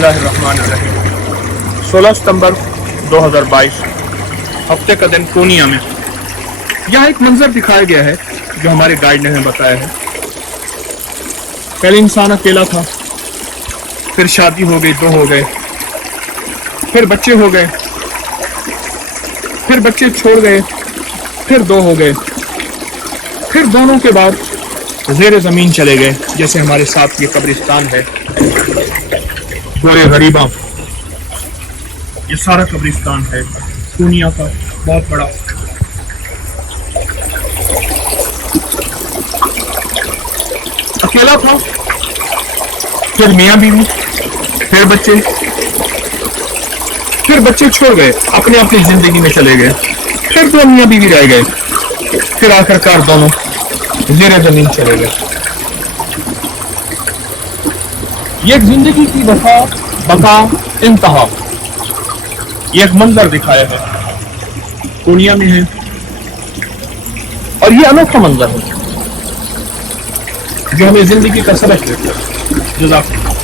बिस्मिल्लाहिर्रहमानिर्रहीम। 16 सितंबर 2022 हफ्ते का दिन पूर्णिया में। यहाँ एक मंजर दिखाया गया है जो हमारे गाइड ने हमें बताया है। पहले इंसान अकेला था, फिर शादी हो गई, 2 हो गए, फिर बच्चे हो गए, फिर बच्चे छोड़ गए, फिर 2 हो गए, फिर दोनों के बाद ज़ेर ज़मीन चले गए। जैसे हमारे साथ ये कब्रिस्तान है, गोरे गरीबा, ये सारा कब्रिस्तान है पूर्णिया का बहुत बड़ा। अकेला था, फिर मियाँ बीवी, फिर बच्चे छोड़ गए, अपने अपनी जिंदगी में चले गए, फिर 2 मियाँ बीवी रह गए, फिर आखिरकार दोनों ज़ेरे ज़मीन चले गए। ये एक जिंदगी की बका इंतहा, ये एक मंजर दिखाया है, पूर्णिया में है और ये अनोखा मंजर है जो हमें जिंदगी का सबक देता है। जज़ाकल्लाह।